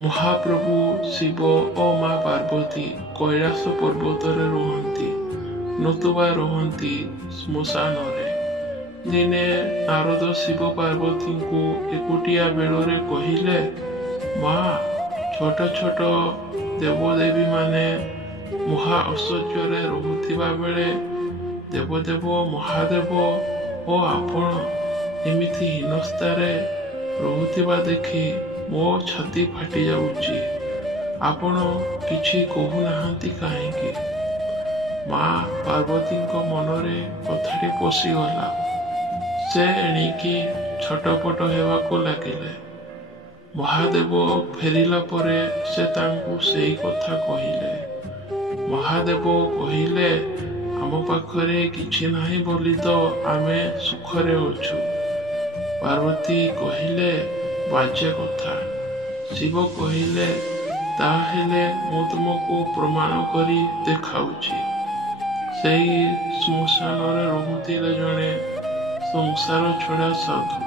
ମହାପ୍ରଭୁ ଶିବ ଓ ମା ପାର୍ବତୀ କୈଳାସ ପର୍ବତରେ ରୁହନ୍ତି, ନତୁବା ରୁହନ୍ତି ଶ୍ମଶାନରେ। ଦିନେ ନାରଦ ଶିବ ପାର୍ବତୀଙ୍କୁ ଏକୁଟିଆ ବେଳରେ କହିଲେ, ମା, ଛୋଟ ଛୋଟ ଦେବଦେବୀମାନେ ମହା ଐଶ୍ୱର୍ଯ୍ୟରେ ରହୁଥିବା ବେଳେ ଦେବଦେବ ମହାଦେବ ଓ ଆପଣ ଏମିତି ହୀନସ୍ତାରେ ରହୁଥିବା ଦେଖି ମୋ ଛାତି ଫାଟି ଯାଉଛି। ଆପଣ କିଛି କହୁନାହାନ୍ତି କାହିଁକି? ମା ପାର୍ବତୀଙ୍କ ମନରେ କଥାଟି ପଶିଗଲା। ସେ ଏଣିକି ଛଟପଟ ହେବାକୁ ଲାଗିଲେ। ମହାଦେବ ଫେରିଲା ପରେ ସେ ତାଙ୍କୁ ସେଇ କଥା କହିଲେ। ମହାଦେବ କହିଲେ, ଆମ ପାଖରେ କିଛି ନାହିଁ ବୋଲି ତ ଆମେ ସୁଖରେ ଅଛୁ। ପାର୍ବତୀ କହିଲେ, ବାଜେ କଥା। ଶିବ କହିଲେ, ତାହେଲେ ମୁଁ ତୁମକୁ ପ୍ରମାଣ କରି ଦେଖାଉଛି। ସେଇ ଶ୍ମଶାନରେ ରହୁଥିଲେ ଜଣେ ସଂସାର ଛଡ଼ା ସାଧୁ।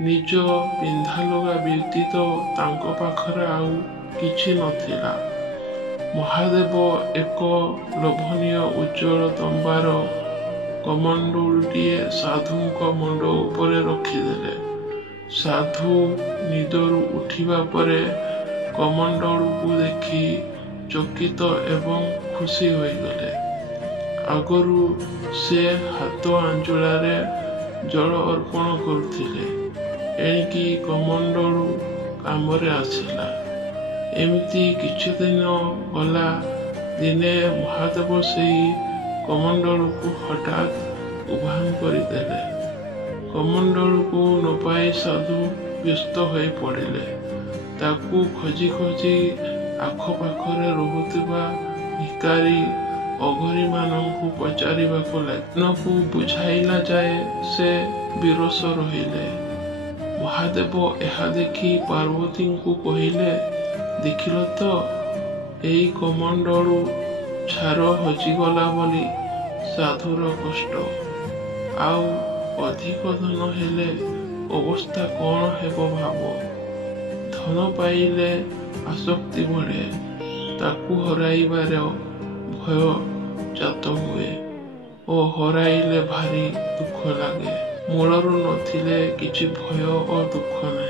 ନିଜ ପିନ୍ଧାଲୁଗା ବ୍ୟତୀତ ତାଙ୍କ ପାଖରେ ଆଉ କିଛି ନଥିଲା। ମହାଦେବ ଏକ ଲୋଭନୀୟ ଉଜ୍ଜ୍ୱଳ ତମ୍ବାର କମଣ୍ଡଳୁଟିଏ ସାଧୁଙ୍କ ମୁଣ୍ଡ ଉପରେ ରଖିଦେଲେ। ସାଧୁ ନିଦରୁ ଉଠିବା ପରେ କମଣ୍ଡଳୁକୁ ଦେଖି ଚକିତ ଏବଂ ଖୁସି ହୋଇଗଲେ। ଆଗରୁ ସେ ହାତ ଆଞ୍ଜୁଳାରେ ଜଳ ଅର୍ପଣ କରୁଥିଲେ, ଏଣିକି କମଣ୍ଡଳୁ କାମରେ ଆସିଲା। ଏମିତି କିଛିଦିନ ଗଲା। ଦିନେ ମହାଦେବ ସେଇ କମଣ୍ଡଳୁକୁ ହଠାତ୍ ଉଭାନ କରିଦେଲେ। କମଣ୍ଡଳୁକୁ ନ ପାଇ ସାଧୁ ବ୍ୟସ୍ତ ହୋଇ ପଡ଼ିଲେ। ତାକୁ ଖୋଜି ଖୋଜି ଆଖପାଖରେ ରହୁଥିବା ଭିକାରୀ ଅଘରୀମାନଙ୍କୁ ପଚାରିବାକୁ ଲାଗିଲେ। ମନକୁ ବୁଝାଇଲା ଯାଏ ସେ ବିରସ ରହିଲେ। ମହାଦେବ ଏହା ଦେଖି ପାର୍ବତୀଙ୍କୁ କହିଲେ, ଦେଖିଲ ତ, ଏଇ କମଣ୍ଡଳୁ ଛାର ହଜିଗଲା ବୋଲି ସାଧୁର କଷ୍ଟ। ଆଉ ଅଧିକ ଧନ ହେଲେ ଅବସ୍ଥା କ'ଣ ହେବ ଭାବ। ଧନ ପାଇଲେ ଆସକ୍ତି ବଢ଼େ, ତାକୁ ହରାଇବାର ଭୟ ଜାତ ହୁଏ ଓ ହରାଇଲେ ଭାରି ଦୁଃଖ ଲାଗେ। ମୂଳରୁ ନଥିଲେ କିଛି ଭୟ ଓ ଦୁଃଖ ନାହିଁ।